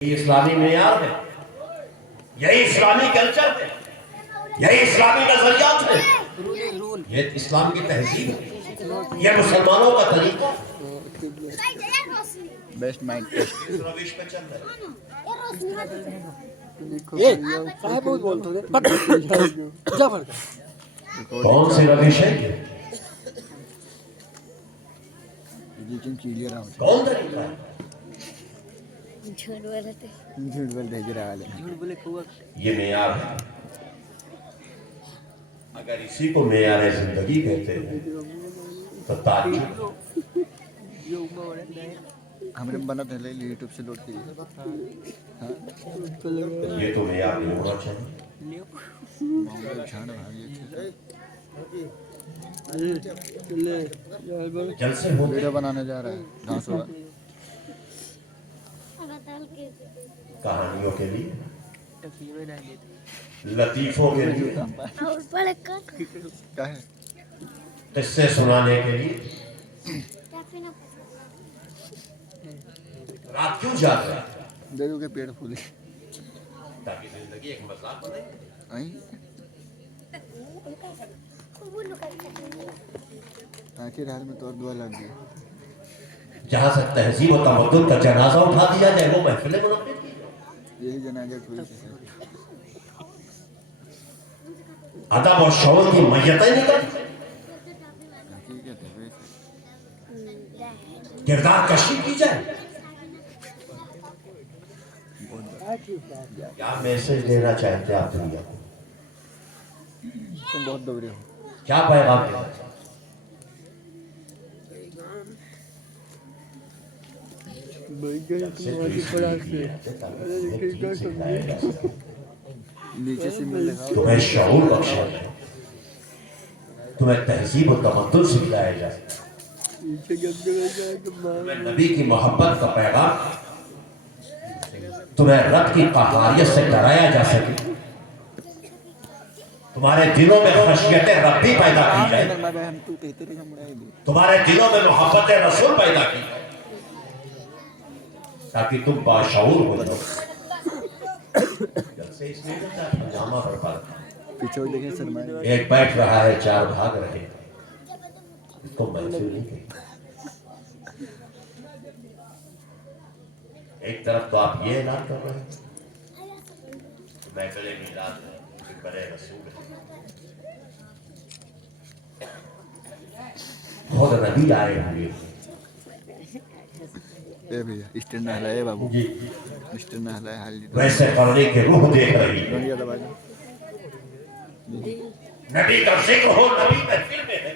یہ اسلامی معیار ہے، یہی اسلامی کلچر ہے، یہی اسلامی نظریات ہے، یہ اسلام کی تہذیب ہے، یہ مسلمانوں کا طریقہ بیسٹ مائنڈ ٹیسٹ روش پہ چل رہا ہے۔ کون سی روش ہے؟ کون طریقہ ہے؟ یہ معیار ہے۔ اگر اسی کو معیار زندگی کہتے ہیں تو تعجب ہم نے بنا پہلے یوٹیوب سے لوڈ کیے، یہ تو معیار نہیں ہونا چاہیے۔ جلسے ہو ویڈیو بنانے جا رہا ہے ڈانس ہوگا کہانیوں کے لیے، لطیفوں کے لیے، کیا ہے قصے سنانے کے لیے رات کیوں جاگ رہا ہے؟ دیکھو کہ پیڑ پھولے تاکہ زندگی ایک مذاق بنے۔ آخر حال میں تو اور دعا لگ گئی۔ جہاں سے تہذیب و تمدن کا جنازہ اٹھا دیا جائے وہ محفلیں منعقد کی جائیں۔ یہی جنازہ کوئی ادب اور شعور کی میتیں نکل، کردار کشی کی جائے۔ کیا میسج دینا چاہتے آپ دنیا کو؟ تم بہت دوبرے ہو۔ کیا پیغام دینا چاہتے؟ نیچے سے مل تمہیں شعور بخشا جائے، تمہیں تہذیب و تمدن سکھلایا جائے، تمہیں نبی کی محبت کا پیغام، تمہیں رب کی قہاریت سے ڈرایا جا سکے، تمہارے دلوں میں خشیت ربی پیدا کی جائے، تمہارے دلوں میں محبت رسول پیدا کی جائے، تاکہ تم باشعور ہو جاؤ۔ پجامہ برپا رکھا، پیچھے دیکھیں سرمایہ ایک بیٹھ رہا ہے چار بھاگ رہے ہیں، تو محفل نہیں کہی۔ ایک طرف تو آپ یہ اعلان کر رہے ہیں محفل میلاد ہے، برے رسول ہے، خود نبی آئے ہوئے۔ اے بھیا اسٹینڈ نہ ہلائے بابو، جی اسٹینڈ نہ ہلائے حال ویسے کرنے کی روح دیکھ رہی ہے۔ دنیا دبا دیں۔ نبی کا ذکر ہو، نبی محفل میں ہے،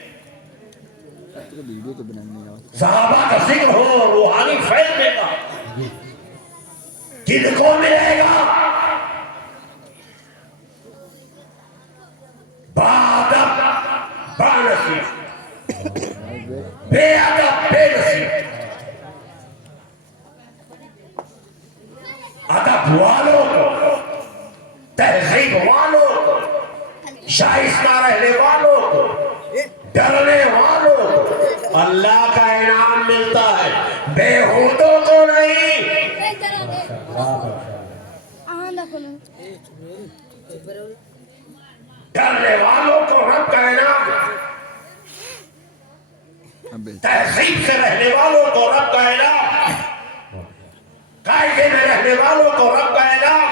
ویڈیو تو بنانے نہیں آؤ۔ صحابہ کا ذکر ہو، روحانی فیض دے گا، کن کو ملے گا؟ بادب بانصیب، بے ادب بے نصیب۔ ادب والوں کو، تہذیب والوں کو، شائستہ رہنے والوں کو، ڈرنے والوں کو اللہ کا انعام ملتا ہے، بےہودوں کو نہیں۔ ڈرنے والوں کو رب کا انعام، تہذیب سے رہنے والوں کو رب کا انعام، قاعدے میں رہنے والوں کو رب کا انعام،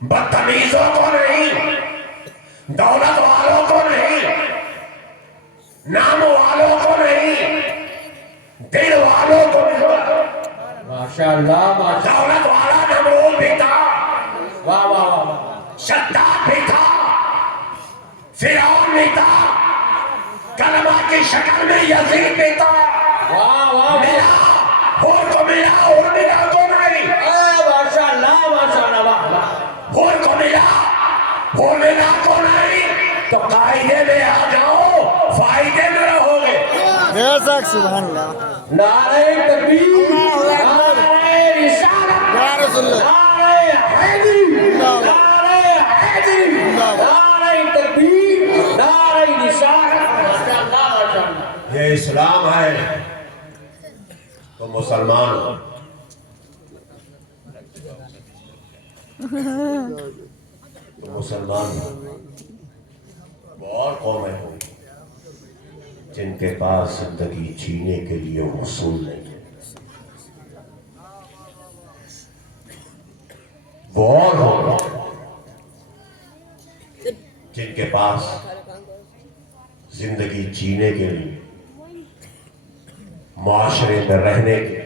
بدتمیزوں کو نہیں، دولت والوں کو نہیں، نام والوں کو نہیں، دل والوں کو نہیں۔ ماشاءاللہ دولت والا نمرود بھی تھا، واہ واہ واہ، شداد بھی تھا، فرعون بھی تھا، کلمہ کی شکل میں یزید بھی تھا، واہ واہ ملا ہور کو ملا اور ملا کو نہیں، ماشاءاللہ ماشاءاللہ واہ واہ، ہور کو ملا ہور ملا کو نہیں، تو قاعدے میں آ جاؤ، فائدے میں رہو گے۔ بے شک سبحان اللہ۔ نعرہ تکبیر، نعرہ رسالت، یا رسول اللہ، نعرہ حیدری، نعرہ حیدری، نعرہ تکبیر، نعرہ رسالت۔ ماشاءاللہ ماشاءاللہ، یہ اسلام ہے تو مسلمان ہو، مسلمان اور قومیں ہوں جن کے پاس زندگی جینے کے لیے اصول نہیں ہے، وہ اور ہوں جن کے پاس زندگی جینے کے لیے، معاشرے میں رہنے کے،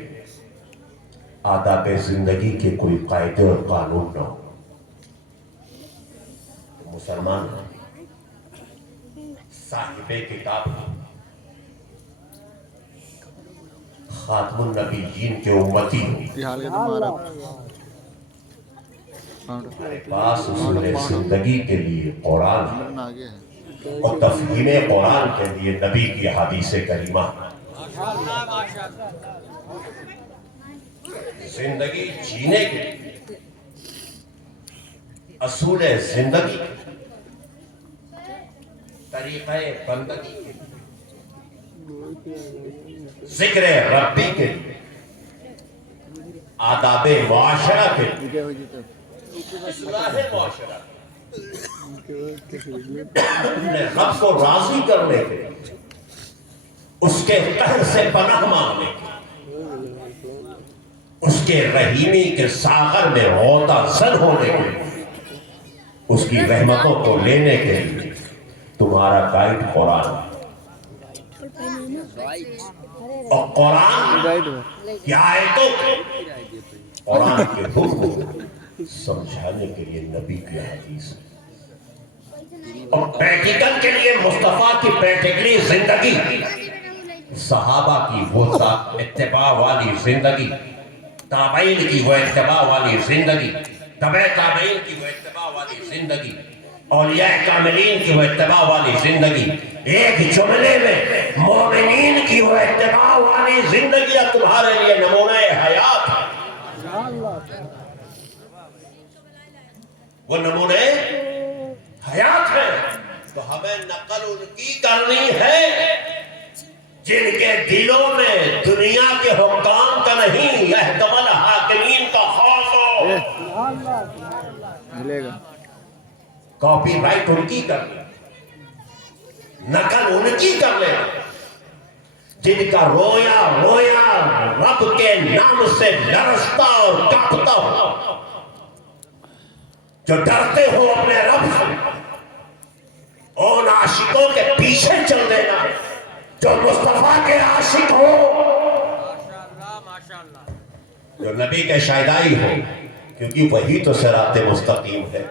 آداب زندگی کے کوئی قاعدے اور قانون نہ ہو۔ مسلمان صاحب کتاب خاتم النبیین کے امتی ہوں، یہ حال ہے تمہارا ہمارے پاس اصول زندگی کے لیے قرآن ہے آگے ہے اور تفہیم قرآن کے لیے نبی کی حدیث کریمہ۔ زندگی جینے کے اصول زندگی، طریقہ بندگی کے، ذکر ربی کے، آداب معاشرہ کے، ٹھیک ہے جی تو اصلاح معاشرہ، اپنے رب کو راضی کرنے کے، اس کے قہر سے پناہ مانگنے کے، اس کے رحیمی کے ساغر میں غوطہ زن ہونے کے، اس کی رحمتوں کو لینے کے لیے تمہارا گائیڈ قرآن ہے۔ اور قرآن کی آیتوں کو، قرآن کے حکم کو سمجھانے کے لیے نبی کی حدیث ہے، اور پریکٹیکل کے لیے مصطفیٰ کی پریکٹیکلی زندگی، صحابہ کی وہ اتباع والی زندگی، تابعین کی وہ اتباع والی زندگی، تبع تابعین کی وہ اتباع والی زندگی، اولیاء کاملین کی وہ اتباع والی زندگی، ایک جملے میں مومنین کی وہ اتباع والی زندگی تمہارے لیے نمونہ حیات ہے۔ وہ نمونہ حیات ہے، تو ہمیں نقل ان کی کرنی ہے جن کے دلوں میں دنیا کے حکام کا نہیں، احتمال حاکمین کا خوف ہو۔ ملے گا کاپی رائٹ ان کی کر لیں، نقل ان کی کر لیں جن کا رویا رویا رب کے نام سے لرزتا اور کانپتا ہو، جو ڈرتے ہو اپنے رب سے، ان عاشقوں کے پیچھے چل دینا جو مصطفیٰ کے عاشق ہو، جو نبی کے شائدائی ہو، کیونکہ وہی تو صراط مستقیم ہے،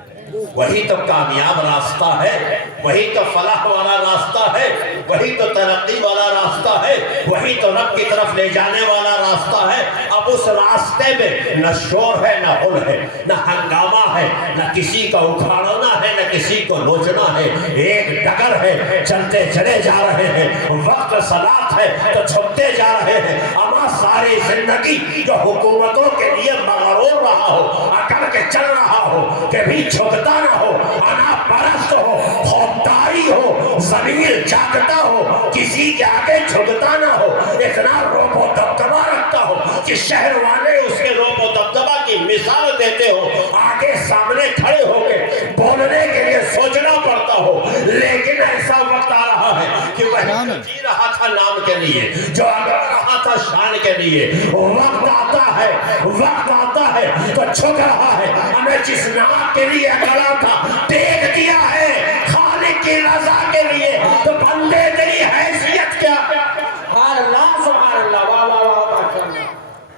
وہی تو کامیاب راستہ ہے، وہی تو فلاح والا راستہ ہے، وہی تو ترقی والا راستہ ہے، وہی تو رب کی طرف لے جانے والا راستہ ہے۔ اب اس راستے میں نہ شور ہے، نہ غل ہے، نہ ہنگامہ ہے، نہ کسی کا اکھاڑنا ہے، نہ کسی کو نوچنا ہے، ایک ڈگر ہے، چلتے چلے جا رہے ہیں، وقت صلاۃ ہے تو چھپتے جا رہے ہیں۔ اما ساری زندگی جو حکومتوں کے لیے مغرور رہا ہو، اکڑ کے چل رہا ہو، کبھی جھکتا نہ ہو، انا پرست ہو، خودداری ہو، ضمیر جاگتا ہو، کسی کے آگے جھکتا نہ ہو، اتنا روب و دبدبہ رکھتا ہو کہ شہر والے اس کے روب و دبدبہ کی مثال دیتے ہو، آگے سامنے کھڑے ہو کے بولنے کے لیے سوچنا پڑتا ہو، لیکن ایسا وقت آ رہا ہے کہ وہ جی رہا تھا نام کے لیے، جو اگر رہا تھا شان کے لیے، وقت آتا ہے تو چھک رہا ہے۔ ہمیں جس نام کے لیے کھڑا تھا ٹیک دیا ہے خالق کی رضا کے لیے، تو بندے تیری حیثیت کیا؟ سبحان اللہ سبحان اللہ، واہ واہ واہ ماشاءاللہ۔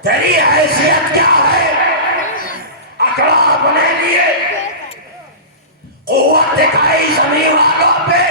تیری حیثیت کیا ہے؟ اکڑا اپنے لیے، قوت دکھائی زمین والوں پہ،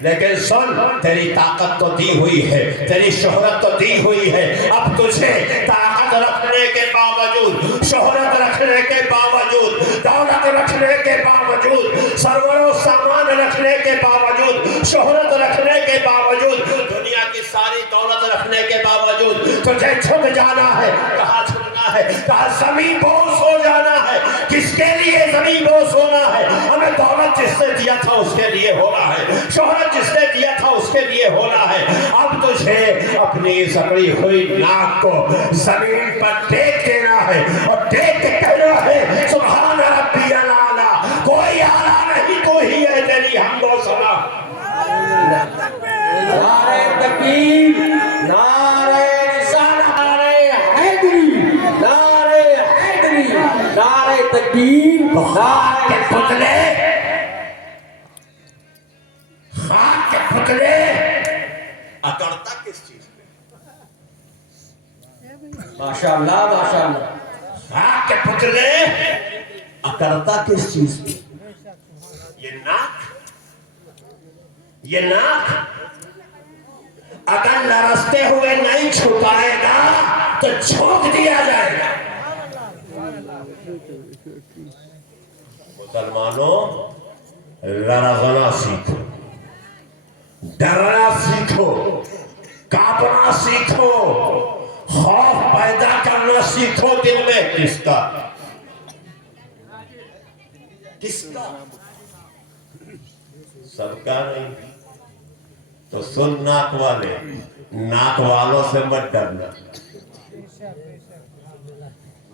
لیکن سن تیری طاقت تو دی ہوئی ہے، تیری شہرت تو دی ہوئی ہے، اب تجھے طاقت رکھنے کے باوجود، شہرت رکھنے کے باوجود، دولت رکھنے کے باوجود، سرور و سامان رکھنے کے باوجود، شہرت رکھنے کے باوجود، دنیا کی ساری دولت رکھنے کے باوجود تجھے جھک جانا ہے۔ کہاں جھکنا ہے؟ کہاں زمین بوس ہو جانا ہے۔ کس کے لیے قریب وہ سونا ہے. ہمیں دولت جس نے دیا تھا اس کے لیے ہونا ہے, شہرت جس نے دیا تھا اس کے لیے ہونا ہے. اب تجھے اپنی سکڑی ہوئی ناک کو زمین پر ٹیک دینا ہے اور ٹیک کے کہنا ہے سبحان ربی الاعلی, کوئی اعلیٰ نہیں, تو ہی ہے تیری حمد و ثنا. نعرہ تکبیر, نعرہ رسالت, نعرہ حیدری, نعرہ حیدری, نعرہ تکبیر, خاک کے نعرہ پتلے, خاک کے پتلے اکڑتا کس چیز پہ؟ ماشاءاللہ ماشاءاللہ. خاک کے پتلے اکڑتا کس چیز پہ؟ یہ ناک, یہ ناک اگر لرزتے ہوئے نہیں چھپائے گا تو چھوک دیا جائے گا. مسلمانوں, لرزنا سیکھو, ڈرنا سیکھو, کانپنا سیکھو, خوف پیدا کرنا سیکھو دل میں. کس کا؟ کس کا؟ سب کا نہیں. تو سن ناک والے, ناک والوں سے مت ڈرنا.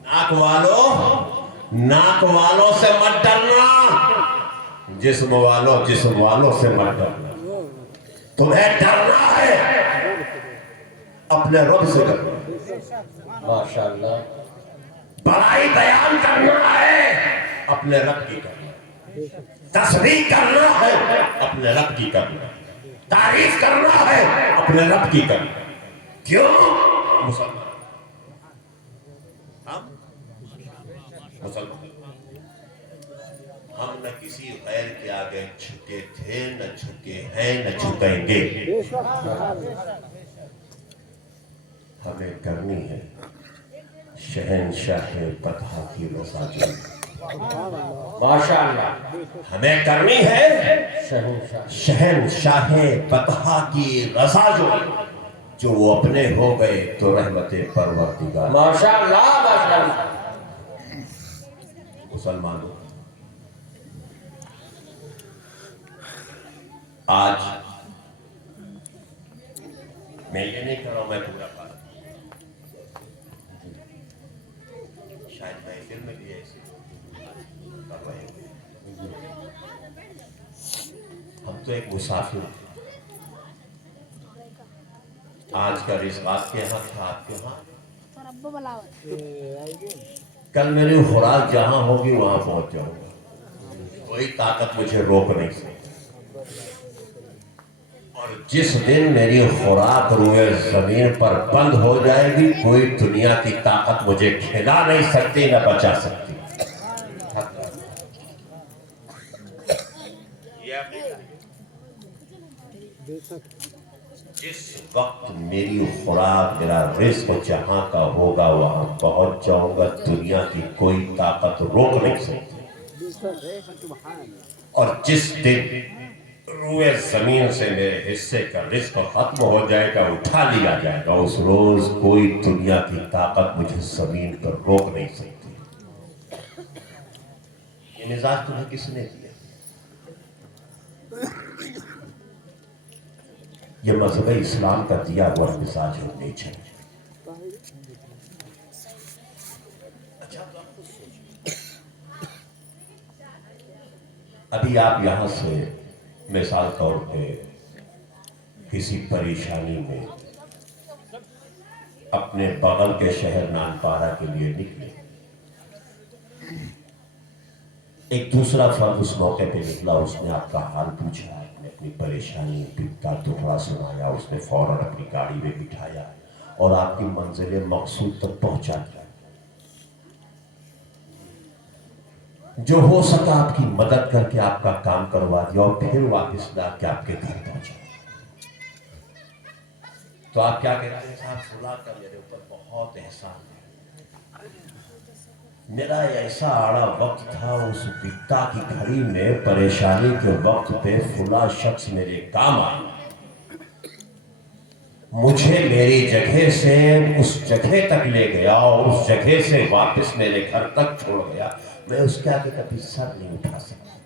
ناک والوں سے مت ڈرنا, جسم والوں سے مت ڈرنا. تمہیں ڈرنا ہے اپنے رب سے ڈرنا. ماشاءاللہ. بڑائی بیان کرنا ہے اپنے رب کی کرنا, تسبیح کرنا ہے اپنے رب کی کرنا, تعریف کرنا ہے اپنے رب کی کرنا. کیوں؟ مسلمان ہم نہ کسی غیر کے آگے جھکے تھے, نہ جھکے ہیں, نہ جھکیں گے. ہمیں کرنی ہے شہنشاہ فتح کی رضا جوئی. ماشاءاللہ. ہمیں کرنی ہے شہنشاہ فتح کی رضا جوئی. جو وہ اپنے ہو گئے تو رحمت پروردگار. ماشاءاللہ ماشاءاللہ. مسلمانوں, آج میں یہ نہیں کر رہا ہوں میں پورا پارا, شاید محفل میں بھی ایسے کر رہے ہیں. ہم تو ایک مسافر ہیں. آج کا رزق آپ کے ہاں تھا, آپ کے ہاں. کل میری خوراک جہاں ہوگی وہاں پہنچ جاؤں گا. کوئی طاقت مجھے روک نہیں سکتی. اور جس دن میری خوراک روئے زمین پر بند ہو جائے گی, کوئی دنیا کی طاقت مجھے کھلا نہیں سکتی, نہ بچا سکتی. جس وقت میری خوراک, میرا رزق جہاں کا ہوگا وہاں پہنچ جاؤں گا. دنیا کی کوئی طاقت روک نہیں سکتی. اور جس دن روئے زمین سے میرے حصے کا رزق ختم ہو جائے گا, اٹھا لیا جائے گا, اس روز کوئی دنیا کی طاقت مجھے زمین پر روک نہیں سکتی. یہ مزاج تمہیں کس نے دیا؟ یہ مذہب اسلام کا دیا ہوا مزاج اور نیچر. ابھی آپ یہاں سے مثال طور پہ کسی پریشانی میں اپنے بغل کے شہر نانپارہ کے لیے نکلے. ایک دوسرا فرد اس موقع پہ نکلا, اس نے آپ کا حال پوچھا, آپ نے اپنی پریشانی کا ٹکڑا سنایا, اس نے فوراً اپنی گاڑی میں بٹھایا اور آپ کی منزل مقصود تک پہنچا دیا. جو ہو سکا آپ کی مدد کر کے آپ کا کام کروا دیا اور پھر واپس لا کے آپ کے گھر پہنچا. تو آپ کیا کہتے ہیں؟ صاحب خدا کا میرے اوپر بہت احسان ہے. میرا ایسا آڑا وقت تھا, اس وقتا کی گھڑی میں پریشانی کے وقت پہ فلاں شخص میرے کام آیا. مجھے میری جگہ سے اس جگہ تک لے گیا اور اس جگہ سے واپس میرے گھر تک چھوڑ گیا، میں اس کے آگے کبھی سر نہیں اٹھا سکتا۔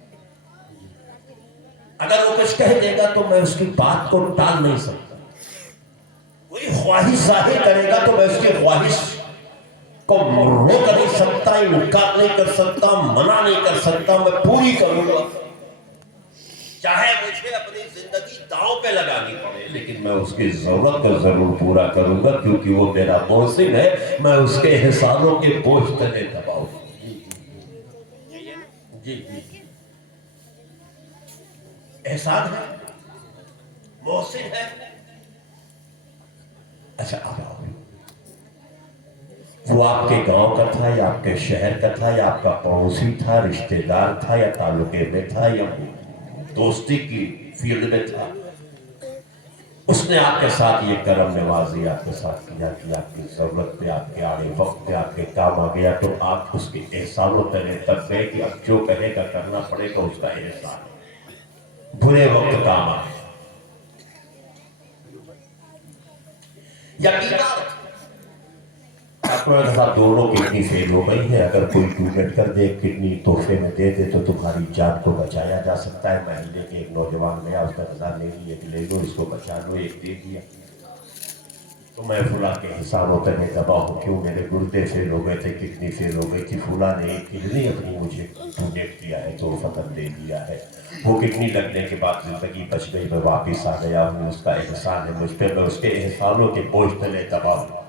اگر وہ کچھ کہہ دے گا تو میں اس کی بات کو ٹال نہیں سکتا، کوئی خواہش ظاہر کرے گا تو میں اس کی خواہش کو روک نہیں سکتا، انکار نہیں کر سکتا، منع نہیں کر سکتا، میں پوری کروں گا، چاہے مجھے اپنی زندگی داؤں پہ لگانی پڑے، لیکن میں اس کی ضرورت کو ضرور پورا کروں گا، کیونکہ وہ میرا محسن ہے، میں اس کے احسانوں کے بوجھ تلے دباؤں گا۔ جی جی، احسان ہے، محسن ہے۔ اچھا اب آؤ، وہ آپ کے گاؤں کا تھا یا آپ کے شہر کا تھا یا آپ کا پڑوسی تھا، رشتہ دار تھا یا تعلقے میں تھا یا دوستی کی فیلڈ میں تھا، اس نے آپ کے ساتھ یہ کرم نوازی آپ کے ساتھ کیا کہ آپ کی ضرورت پہ، آپ کے آڑے وقت پہ آپ کے کام آ گیا، تو آپ اس کے احسانوں تلے تک گئے کہ اب جو کہے گا کرنا پڑے گا، اس کا احسان ہے، برے وقت کام آ گیا یا بیمار تھا، ڈاکٹر کے ساتھ دونوں کڈنی فیل ہو گئی ہے، اگر کوئی ڈونیٹ کر دے کڈنی تحفے میں دے دے تو تمہاری جان کو بچایا جا سکتا ہے۔ محلے کے ایک نوجوان گیا، اس کا رضا لے لی، ایک لے لو، اس کو بچا لو، ایک دے دیا، تو میں فلاں کے حسابوں پہ میں دبا ہوں، کیوں میرے گردے فیل ہو گئے تھے، کڈنی فیل ہو گئی تھی، فلاں نے ایک کڈنی اپنی مجھے ڈونیٹ کیا ہے تو فقط دے دیا ہے، وہ کڈنی لگنے کے بعد زندگی بچ گئی، میں واپس آ گیا ہوں، اس کا احسان ہے مجھ پہ، میں اس کے احسانوں کے بوجھ تلے دبا ہوں۔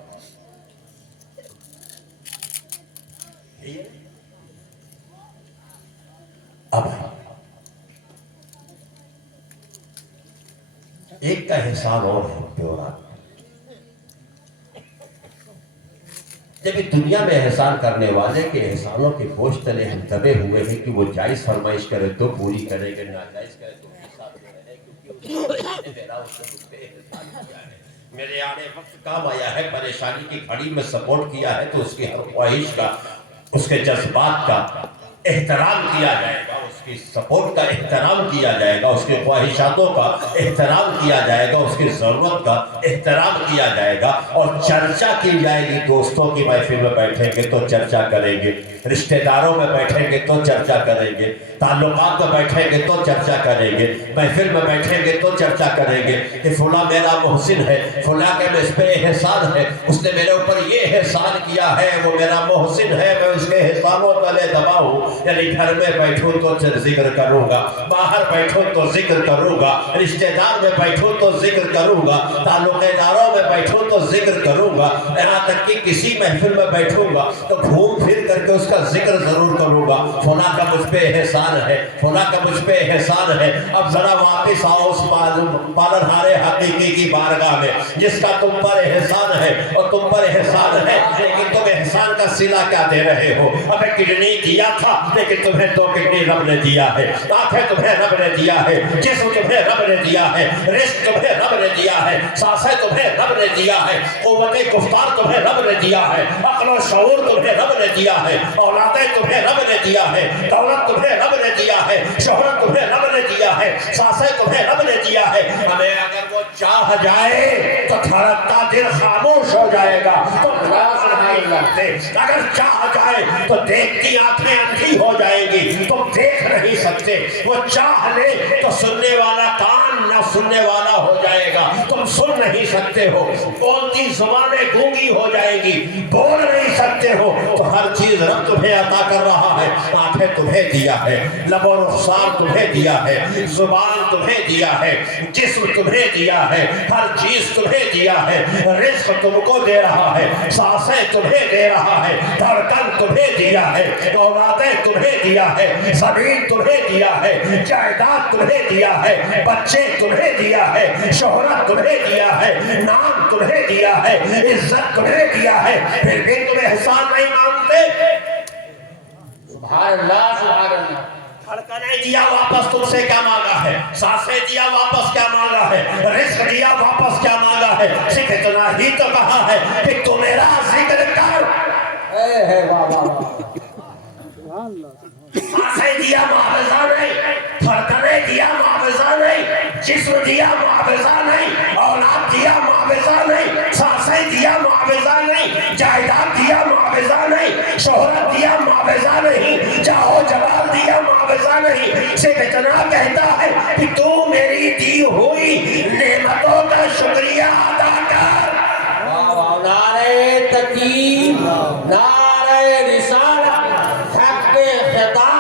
اب ایک کا احسان اور ہے پیورا، جب اس دنیا میں احسان کرنے والے کے احسانوں کے بوجھ تلے ہم دبے ہوئے ہیں کہ وہ جائز فرمائش کرے تو پوری کرے گا، ناجائز کرے تو بھی ساتھ میں رہے، کیونکہ میرا اس نے مجھ پہ احسان کیا ہے، میرے آنے وقت کام آیا ہے، پریشانی کی گھڑی میں سپورٹ کیا ہے، تو اس کی ہر خواہش کا، اس کے جذبات کا احترام کیا جائے گا، اس کی سپورٹ کا احترام کیا جائے گا، اس کی خواہشاتوں کا احترام کیا جائے گا، اس کی ضرورت کا احترام کیا جائے گا، اور چرچا کی جائے گی۔ دوستوں کی محفل میں بیٹھیں گے تو چرچا کریں گے، رشتہ داروں میں بیٹھیں گے تو چرچا کریں گے، تعلقات میں بیٹھیں گے تو چرچا کریں گے، محفل میں بیٹھیں گے تو چرچا کریں گے کہ فلاں میرا محسن ہے، فلاں کے اس پہ احسان ہے، اس نے میرے اوپر یہ احسان کیا ہے، وہ میرا محسن ہے، میں اس کے احسانوں تلے دبا ہوں۔ یعنی گھر میں بیٹھوں تو ذکر کروں گا، باہر بیٹھوں تو ذکر کروں گا، رشتہ دار میں بیٹھوں تو ذکر کروں گا، تعلق داروں میں بیٹھوں تو ذکر کروں گا، یہاں تک کہ کسی محفل میں بیٹھوں گا تو گھوم پھر کر کے اس کا ذکر ضرور کروں گا، فلاں کا مجھ پہ احسان ہے، فلاں کا مجھ پہ احسان ہے۔ اب ذرا واپس آؤ اس پالنہار حقیقی کی بارگاہ میں، جس کا تم پر احسان ہے اور تم پر احسان ہے، لیکن تم احسان کا صلہ کیا دے رہے ہو؟ ابے کڈنی دیا تھا لیکن تمہیں 2 کڈنی رب نے دیا ہے، آنکھیں تمہیں رب نے دیا ہے، جسم تمہیں رب نے دیا ہے، رزق تمہیں رب نے دیا ہے، سانسیں تمہیں رب نے دیا ہے، قوت گفتار تمہیں رب نے دیا ہے، عقل و شعور تمہیں رب نے دیا ہے، اولادیں تمہیں رب نے دیا ہے، دولت تمہیں رب نے دیا ہے، شہرت تمہیں رب نے دیا ہے، سانسیں تمہیں رب نے دیا ہے۔ ہمیں اگر وہ چاہ جائے تو دھڑکتا دل خاموش ہو جائے گا، تو اگر چاہ جائے تو دیکھتی آنکھیں اندھی ہو جائیں گی، تم دیکھ نہیں سکتے، وہ چاہ لے تو سننے والا کان نہ سننے والا ہو جائے گا، تم سن نہیں سکتے ہو، بولتی زبانیں گونگی ہو جائیں گی، بول نہیں سکتے ہو، تو ہر چیز رب تمہیں عطا کر رہا ہے، آنکھیں تمہیں دیا ہے، لب و رخسار تمہیں دیا ہے، زبان تمہیں دیا ہے، جسم تمہیں دیا ہے، ہر چیز تمہیں دیا ہے، رزق تم کو دے رہا ہے، سانسیں تمہیں دے رہا ہے، دھڑکن تمہیں دیا ہے، اولادیں تمہیں دیا ہے، زمین تمہیں دیا ہے، جائیداد تمہیں دیا ہے، بچے تمہیں دیا ہے، شہرت تمہیں دیا ہے، نام تمہیں دیا ہے، عزت تمہیں دیا ہے، پھر بھی تم احسان نہیں مانتے۔ سبحان اللہ، سبحان اللہ۔ دھڑکنیں دیا واپس تم سے کیا مانگا ہے، سانسیں دیا واپس کیا مانگا ہے، رزق دیا واپس کیا مانگا ہے، صرف اتنا ہی تو کہا ہے کہ تو میرا ذکر کر۔ سانسیں دیا معاوضہ نہیں، دھڑکنیں دیا معاوضہ نہیں، جسم دیا معاوضہ نہیں، اولاد دیا معاوضہ معاوضہ نہیں، جاؤ جواب دیا معاوضہ نہیں، صرف اتنا کہتا ہے کہ تو میری دی ہوئی نعمتوں کا شکریہ ادا کر۔ نعرہ تکبیر، نعرہ رسالت، حق خطاب